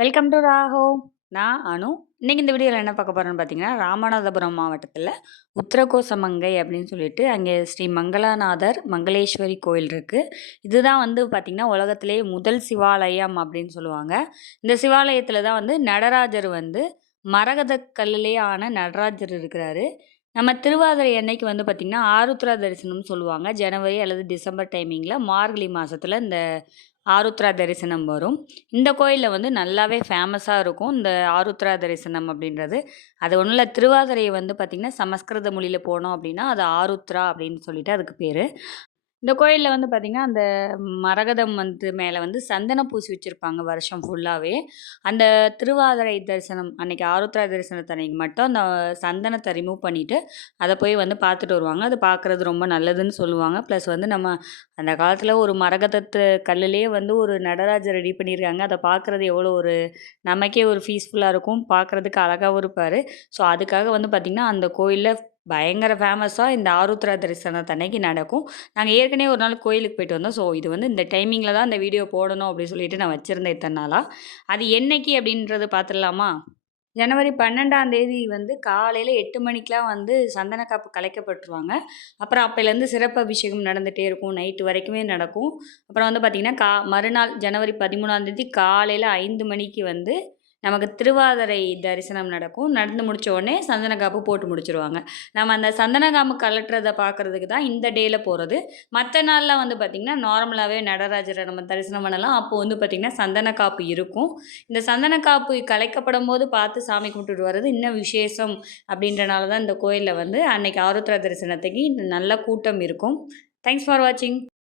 Welcome to Rago நான் அனு. இன்றைக்கி இந்த வீடியோவில் என்ன பார்க்க போகிறோன்னு பார்த்தீங்கன்னா ராமநாதபுரம் மாவட்டத்தில் உத்தரகோசமங்கை அப்படின்னு சொல்லிட்டு அங்கே ஸ்ரீ மங்களாநாதர் மங்களேஸ்வரி கோயில் இருக்குது இதுதான் வந்து பார்த்திங்கன்னா உலகத்திலேயே முதல் சிவாலயம் அப்படின்னு சொல்லுவாங்க. இந்த சிவாலயத்தில் தான் வந்து நடராஜர் வந்து மரகத கல்லிலே ஆன நடராஜர் இருக்கிறாரு. நம்ம திருவாதிரை அன்னைக்கு வந்து பார்த்திங்கன்னா ஆருத்ரா தரிசனம் சொல்லுவாங்க. ஜனவரி அல்லது டிசம்பர் டைமிங்கில் மார்கழி மாதத்தில் இந்த ஆருத்ரா தரிசனம் வரும். இந்த கோயிலில் வந்து நல்லாவே ஃபேமஸாக இருக்கும். இந்த ஆருத்ரா தரிசனம் அப்படின்றது. அது ஒன்றும் இல்லை திருவாதிரையை வந்து பார்த்திங்கன்னா சமஸ்கிருத மொழியில் போனோம் அப்படின்னா அது ஆருத்ரா அப்படின்னு சொல்லிட்டு அதுக்கு பேர். இந்த கோயிலில் வந்து பார்த்திங்கன்னா அந்த மரகதம் வந்து மேலே வந்து சந்தனம் பூசி வச்சுருப்பாங்க வருஷம் ஃபுல்லாகவே அந்த திருவாதிரை தரிசனம் அன்றைக்கி ஆருத்ரா தரிசனத்தை அன்னைக்கு மட்டும் அந்த சந்தனத்தை ரிமூவ் பண்ணிவிட்டு அதை போய் வந்து பார்த்துட்டு வருவாங்க. அது பார்க்குறது ரொம்ப நல்லதுன்னு சொல்லுவாங்க. ப்ளஸ் வந்து நம்ம அந்த காலத்தில் ஒரு மரகதத்து கல்லுலேயே வந்து ஒரு நடராஜர் ரெடி பண்ணியிருக்காங்க அதை பார்க்குறது எவ்வளோ ஒரு நமக்கே ஒரு பீஸ்ஃபுல்லாக இருக்கும். பார்க்குறதுக்கு அழகாகவும் இருப்பார். ஸோ அதுக்காக வந்து பார்த்திங்கன்னா அந்த கோயிலில் பயங்கர ஃபேமஸாக இந்த ஆருத்ரா தரிசனத்தன்னைக்கு நடக்கும். நாங்கள் ஏற்கனவே ஒரு நாள் கோயிலுக்கு போயிட்டு வந்தோம். ஸோ இது வந்து இந்த டைமிங்கில் தான் இந்த வீடியோ போடணும் அப்படின்னு சொல்லிட்டு நான் வச்சுருந்தேன் இத்தனை நாளாக அது என்னைக்கு அப்படின்றது பார்த்துடலாமா ஜனவரி பன்னெண்டாம் தேதி வந்து காலையில் எட்டு மணிக்கெலாம் வந்து சந்தன காப்பு கலைக்கப்பட்டுருவாங்க. அப்புறம் அப்போலேருந்து சிறப்பு அபிஷேகம் நடந்துகிட்டே இருக்கும். நைட்டு வரைக்குமே நடக்கும். அப்புறம் வந்து பார்த்திங்கன்னா கா மறுநாள் ஜனவரி பதிமூணாம் தேதி காலையில் ஐந்து மணிக்கு வந்து நமக்கு திருவாதிரை தரிசனம் நடக்கும். நடந்து முடித்த உடனே சந்தனகாப்பு போட்டு முடிச்சிருவாங்க. நம்ம அந்த சந்தன கலட்டுறதை பார்க்குறதுக்கு தான் இந்த டேயில் போகிறது மற்ற நாளில் வந்து பார்த்திங்கன்னா நார்மலாகவே நடராஜரை நம்ம தரிசனம் பண்ணலாம். அப்போது வந்து பார்த்திங்கன்னா சந்தனக்காப்பு இருக்கும். இந்த சந்தனக்காப்பு கலைக்கப்படும் போது பார்த்து சாமி கும்பிட்டுட்டு வர்றது இன்னும் விசேஷம் அப்படின்றனால தான் இந்த கோயிலில் வந்து அன்னைக்கு ஆருத்ரா தரிசனத்துக்கு நல்ல கூட்டம் இருக்கும். தேங்க்ஸ் ஃபார் வாட்சிங்